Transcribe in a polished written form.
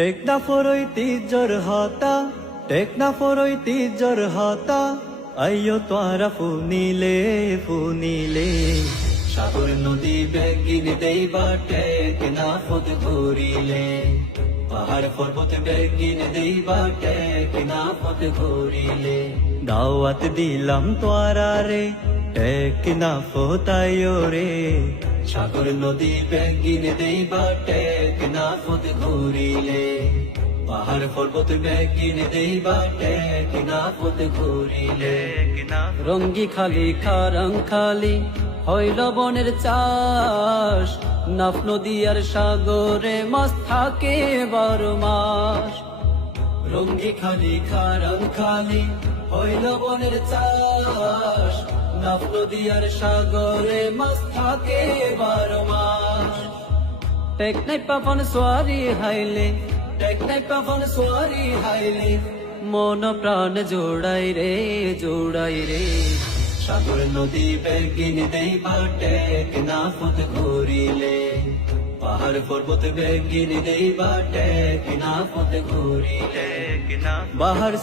টেকনাফর ঐতিহ্যর হতা, টেকনাফর ঐতিহ্যর হতা, আইয়ো তোরা ফুনিলে ফুনিলে। সাগর নদী বেগিন দেইবা টেকনাফত ঘুরিলে, পাহাড় পর্বত বেগিন দেইবা টেকনাফত ঘুরিলে। দাওয়াত দিলাম তোরা রে টেকনাফত আইয়ো রে, সাগর নদী বেগিন দেইবা টেকনাফত ঘুরিলে, পাহাড় পর্বত বেগিন দেইবা টেকনাফত ঘুরিলে। রঙ্গি খালি খারাং খালি হইল বনের চাষ, নাফ নদী আর সাগরে মাছ থাকে 12 মাস। রঙ্গি খালি খারাং খালি হইল বনের চাষ, নাফ নদী আর সাগরে মাছ থাকে 12 মাস। টেকনাই পাফন সোয়ারি হাইলে, টেকনাই পাফন সোয়ারি হাইলে, মন প্রাণ জোড়াই রে জোড়াই রে। সাগর নদী বেগিন দেইবা টেকনাফত ঘুরিলে, পাহাড় পর্বত বেগিন দেইবা টেকনাফত ঘুরিলে। বাহার